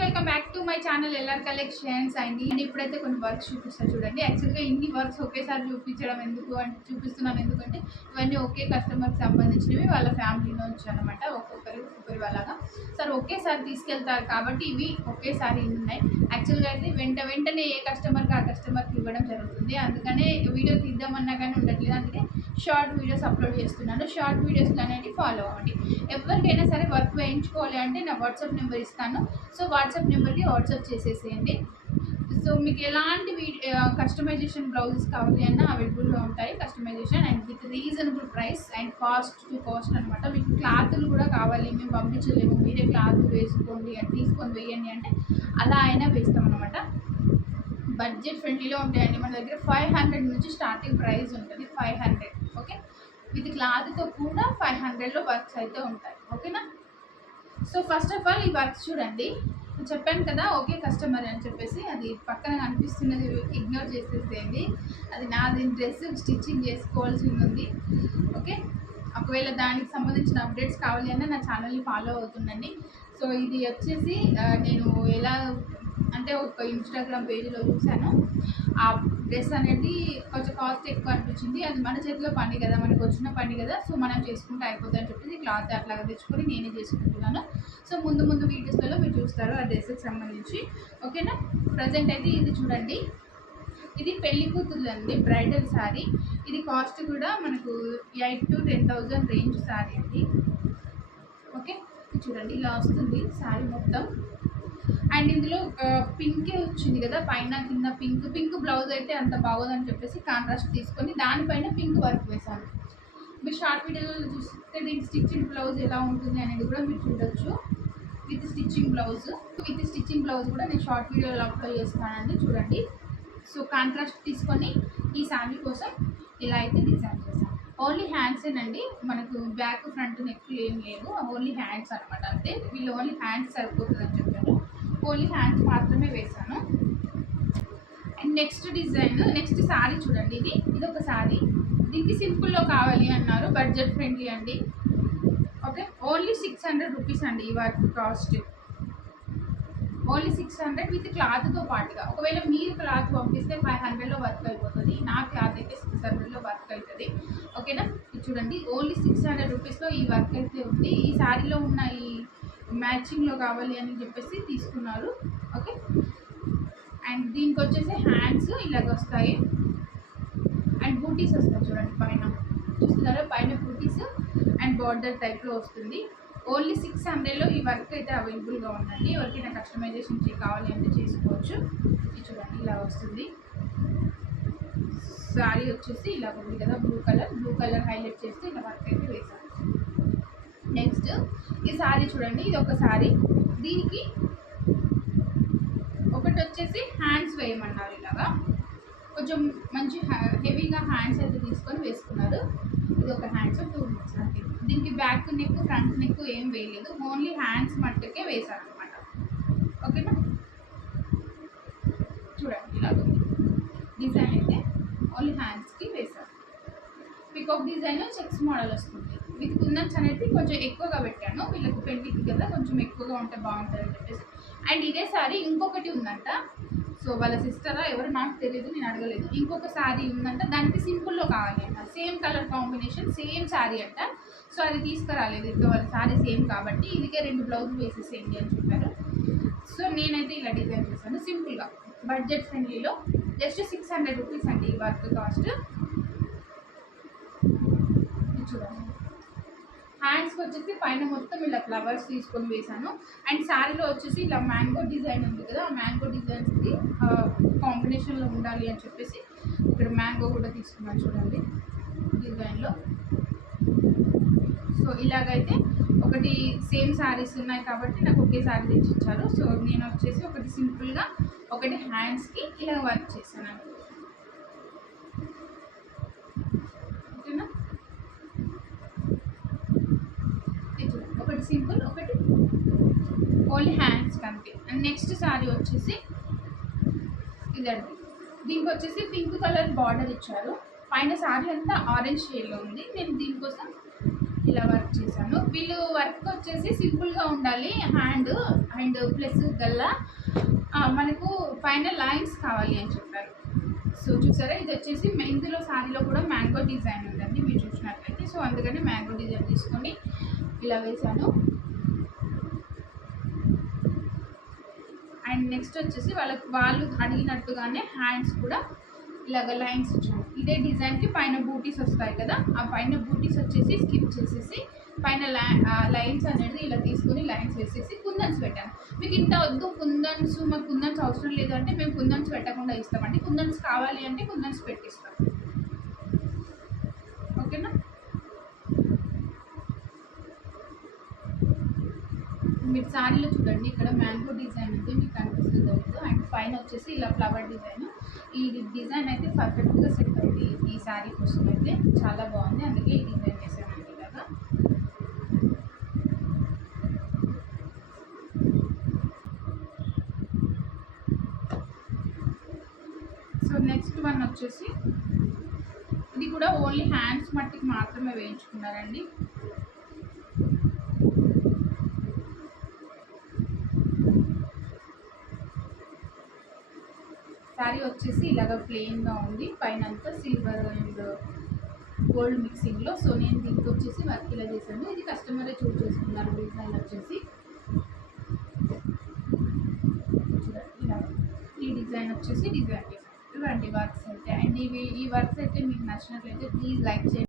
Welcome back to my channel LR collections అండి. నేను ఇప్పుడైతే కొన్ని వర్క్స్ చూపిస్తాను చూడండి. యాక్చువల్గా ఇన్ని వర్క్స్ ఒకేసారి చూపించడం చూపిస్తున్నాను ఎందుకంటే ఇవన్నీ ఒకే కస్టమర్కి సంబంధించినవి, వాళ్ళ ఫ్యామిలీ నుంచి అనమాట. ఒక్కొక్కరి వాళ్ళగా సార్ ఒకేసారి తీసుకెళ్తారు కాబట్టి ఇవి ఒకేసారి ఉన్నాయి. యాక్చువల్గా అయితే వెంటనే ఏ కస్టమర్కి ఆ కస్టమర్కి ఇవ్వడం జరుగుతుంది. అందుకనే వీడియో తీద్దామన్నా కానీ ఉండట్లేదు. అందుకే షార్ట్ వీడియోస్ అప్లోడ్ చేస్తున్నాను. షార్ట్ వీడియోస్ అనేవి ఫాలో అవ్వండి. ఎవరికైనా సరే వర్క్ వేయించుకోవాలి అంటే నా వాట్సాప్ నెంబర్ ఇస్తాను. సో వాట్సాప్ నెంబర్కి వాట్సాప్ చేసేసేయండి. సో మీకు ఎలాంటి కస్టమైజేషన్ బ్లౌజెస్ కావాలి అన్నా అవైలబుల్గా ఉంటాయి. Customization and with reasonable price and cost to cost అనమాట. మీకు క్లాతులు కూడా కావాలి, మేము పంపించలేము, మీరే క్లాత్ వేసుకోండి అని తీసుకొని వేయండి అంటే అలా అయినా వేస్తామన్నమాట. బడ్జెట్ ఫ్రెండ్లీలో ఉంటాయండి. మన దగ్గర 500 నుంచి స్టార్టింగ్ ప్రైస్ ఉంటుంది. 500 ఓకే. విత్ క్లాత్తో కూడా 500లో వర్క్స్ అయితే ఉంటాయి. ఓకేనా. సో ఫస్ట్ ఆఫ్ ఆల్ ఈ వర్క్స్ చూడండి. చెప్పాను కదా ఓకే కస్టమర్ అని చెప్పేసి, అది పక్కన కనిపిస్తున్నది ఇగ్నోర్ చేసేసేయండి. అది నాది డ్రెస్ స్టిచ్చింగ్ చేసుకోవాల్సి ఉంది. ఓకే. ఒకవేళ దానికి సంబంధించిన అప్డేట్స్ కావాలి అన్నా నా ఛానల్ని ఫాలో అవుతుండండి. సో ఇది వచ్చేసి నేను ఎలా అంటే ఒక ఇన్స్టాగ్రామ్ పేజీలో చూశాను. ఆ డ్రెస్ అనేది కొంచెం కాస్ట్ ఎక్కువ అనిపించింది. అది మన చేతిలో పని కదా, మనకు వచ్చిన పని కదా, సో మనం చేసుకుంటే అయిపోతుందని చెప్పేసి క్లాత్ అట్లాగా తెచ్చుకొని నేనే చేసుకుంటున్నాను. సో ముందు వీడియోస్లలో మీరు చూస్తారు ఆ డ్రెస్కి సంబంధించి. ఓకేనా. ప్రజెంట్ అయితే ఇది చూడండి, ఇది పెళ్లి కూతురు అండి, బ్రైడల్ శారీ. ఇది కాస్ట్ కూడా మనకు 8,000 to 10,000 రేంజ్ శారీ అండి. ఓకే. చూడండి ఇలా వస్తుంది శారీ మొత్తం. అండ్ ఇందులో పింకే వచ్చింది కదా, పైన కింద పింక్ బ్లౌజ్ అయితే అంత బాగోదని చెప్పేసి కాంట్రాస్ట్ తీసుకొని దానిపైన పింక్ వర్క్ వేశాను. మీరు షార్ట్ వీడియోలో చూస్తే దీనికి స్టిచ్చింగ్ బ్లౌజ్ ఎలా ఉంటుంది అనేది కూడా మీరు చూడొచ్చు. విత్ స్టిచ్చింగ్ బ్లౌజ్ కూడా నేను షార్ట్ వీడియోలో అప్లోడ్ చేస్తానండి, చూడండి. సో కాంట్రాస్ట్ తీసుకొని ఈ శారీ కోసం ఇలా అయితే డిజైన్ చేశాను. ఓన్లీ హ్యాండ్సేనండి, మనకు బ్యాక్ ఫ్రంట్ నెక్ ఏం లేదు, ఓన్లీ హ్యాండ్స్ అనమాట. అంటే వీళ్ళు ఓన్లీ హ్యాండ్స్ సరిపోతుందని చెప్పారు. ఓన్లీ హ్యాండ్స్ మాత్రమే వేసాను. అండ్ నెక్స్ట్ శారీ చూడండి. ఇది ఒక శారీ. దీనికి సింపుల్లో కావాలి అన్నారు, బడ్జెట్ ఫ్రెండ్లీ అండి. ఓకే. ఓన్లీ 600 రూపీస్ అండి ఈ వర్క్ కాస్ట్. ఓన్లీ 600 విత్ క్లాత్తో పాటుగా. ఒకవేళ మీరు క్లాత్ పంపిస్తే 500లో వర్క్ అయిపోతుంది. నా క్లాత్ అయితే 600లో వర్క్ అవుతుంది. ఓకేనా. ఇది చూడండి ఓన్లీ 600 రూపీస్లో ఈ వర్క్ అయితే ఉంది. ఈ శారీలో ఉన్న ఈ మ్యాచింగ్లో కావాలి అని చెప్పేసి తీసుకున్నారు. ఓకే. అండ్ దీనికి వచ్చేసి హ్యాండ్స్ ఇలాగ వస్తాయి అండ్ బూటీస్ వస్తాయి చూడండి, పైన చూస్తున్నారా, పైన బూటీస్ అండ్ బార్డర్ టైప్లో వస్తుంది. ఓన్లీ 600లో ఈ వర్క్ అయితే అవైలబుల్గా ఉందండి. ఎవరికైనా కస్టమైజేషన్ కావాలి అంటే చేసుకోవచ్చు. ఇది చూడండి ఇలా వస్తుంది. శారీ వచ్చేసి ఇలా ఉంది కదా, బ్లూ కలర్ హైలైట్ చేస్తే ఇలా వర్క్ అయితే వేశాను. నెక్స్ట్ ఈ శారీ చూడండి, ఇది ఒక శారీ. దీనికి ఒకటి వచ్చేసి హ్యాండ్స్ వేయమన్నారు. ఇలాగా కొంచెం మంచి హెవీగా హ్యాండ్స్ అయితే తీసుకొని వేసుకున్నారు. ఇది ఒక హ్యాండ్స్ 2 నెక్స్ అంటే దీనికి బ్యాక్ నెక్ ఫ్రంట్ నెక్ ఏం వేయలేదు, ఓన్లీ హ్యాండ్స్ మట్టుకే వేశారు అనమాట. ఓకేనా. చూడండి ఇలాగ డిజైన్ అయితే ఓన్లీ హ్యాండ్స్కి వేశారు. పికాక్ డిజైన్ చెక్స్ మోడల్ వస్తుంది. విత్ కుందన్స్ అనేది కొంచెం ఎక్కువగా పెట్టాను, వీళ్ళకి పెళ్లికి కదా కొంచెం ఎక్కువగా ఉంటే బాగుంటుంది అని చెప్పేసి. అండ్ ఇదే శారీ ఇంకొకటి ఉందంట. సో వాళ్ళ సిస్టరా ఎవరు నాకు తెలియదు, నేను అడగలేదు. ఇంకొక శారీ ఉందంట, దానికి సింపుల్లో కావాలి అంట, same colour combination same sari అంట. సో అది తీసుకురాలేదు, ఇంకా వాళ్ళ శారీ సేమ్ కాబట్టి ఇదికే 2 బ్లౌజులు వేసేసేయండి అని చెప్పారు. సో నేనైతే ఇలా డిజైన్ చేశాను సింపుల్గా, బడ్జెట్ ఫ్రెండ్లీలో. జస్ట్ 600 రూపీస్ అండి ఈ వర్క్ కాస్ట్. చూడండి హ్యాండ్స్కి వచ్చేసి పైన మొత్తం ఇలా ఫ్లవర్స్ తీసుకొని వేసాను. అండ్ శారీలో వచ్చేసి ఇలా మ్యాంగో డిజైన్ ఉంది కదా, ఆ మ్యాంగో డిజైన్స్కి కాంబినేషన్లో ఉండాలి అని చెప్పేసి ఇక్కడ మ్యాంగో కూడా తీసుకున్నాను చూడండి డిజైన్లో. సో ఇలాగైతే ఒకటి సేమ్ శారీస్ ఉన్నాయి కాబట్టి నాకు ఒకే శారీ తెచ్చిచ్చారు. సో నేను వచ్చేసి ఒకటి సింపుల్గా ఒకటి హ్యాండ్స్కి ఇలా వర్క్ చేశాను. ఓకేనా. ఒకటి సింపుల్, ఒకటి ఓన్లీ హ్యాండ్స్ కంటే. అండ్ నెక్స్ట్ శారీ వచ్చేసి ఇదండి. దీనికి వచ్చేసి పింక్ కలర్ బార్డర్ ఇచ్చారు, పైన శారీ అంతా ఆరెంజ్ షేడ్లో ఉంది. నేను దీనికోసం ఇలా వర్క్ చేశాను. వీళ్ళు వర్క్ వచ్చేసి సింపుల్గా ఉండాలి, హ్యాండ్ అండ్ ప్లస్ గల్లా మనకు పైన లైన్స్ కావాలి అని చెప్పారు. సో చూసారా, ఇది వచ్చేసి ఇందులో శారీలో కూడా మ్యాంగో డిజైన్ ఉందండి మీరు చూసినట్లయితే. సో అందుకని మ్యాంగో డిజైన్ తీసుకొని ఇలా వేసాను. అండ్ నెక్స్ట్ వచ్చేసి వాళ్ళు అడిగినట్టుగానే హ్యాండ్స్ కూడా ఇలాగ లైన్స్ ఇచ్చాను. ఇదే డిజైన్కి పైన బూటీస్ వస్తాయి కదా, ఆ పైన బూటీస్ వచ్చేసి స్కిప్ చేసేసి పైన లైన్స్ అనేది ఇలా తీసుకొని లైన్స్ వేసేసి కుందన్స్ పెట్టాను. మీకు ఇంత వద్దు కుందన్స్, మాకు కుందన్స్ అవసరం లేదంటే మేము కుందన్స్ పెట్టకుండా ఇస్తామండి. కుందన్స్ కావాలి అంటే కుందన్స్ పెట్టిస్తాం. ఓకేనా. మీరు శారీలో చూడండి, ఇక్కడ మ్యాంగో డిజైన్ అయితే మీకు కనిపిస్తుంది లేదు. అండ్ పైన వచ్చేసి ఇలా ఫ్లవర్ డిజైన్. ఈ డిజైన్ అయితే పర్ఫెక్ట్గా సెట్ అవుతుంది ఈ శారీ కోసం. అయితే చాలా బాగుంది, అందుకే ఈ డిజైన్ చేశానండి ఇలాగా. సో నెక్స్ట్ వన్ వచ్చేసి ఇది కూడా ఓన్లీ హ్యాండ్స్ మట్టికి మాత్రమే వేయించుకున్నారండి. శారీ వచ్చేసి ఇలాగ ప్లెయిన్గా ఉంది, పైన అంతా సిల్వర్ అండ్ గోల్డ్ మిక్సింగ్లో. సో నేను దీనికి వచ్చేసి వర్క్ ఇలా చేశాను. ఇది కస్టమరే చూస్ చేసుకున్నారు డిజైన్ వచ్చేసి. ఇలా ఈ డిజైన్ వచ్చేసి డిజైన్ చేశాను. ఇవ్వండి వర్క్స్ అయితే. అండ్ ఈ వర్క్స్ అయితే మీకు నచ్చినట్లయితే ప్లీజ్ లైక్ చేయండి.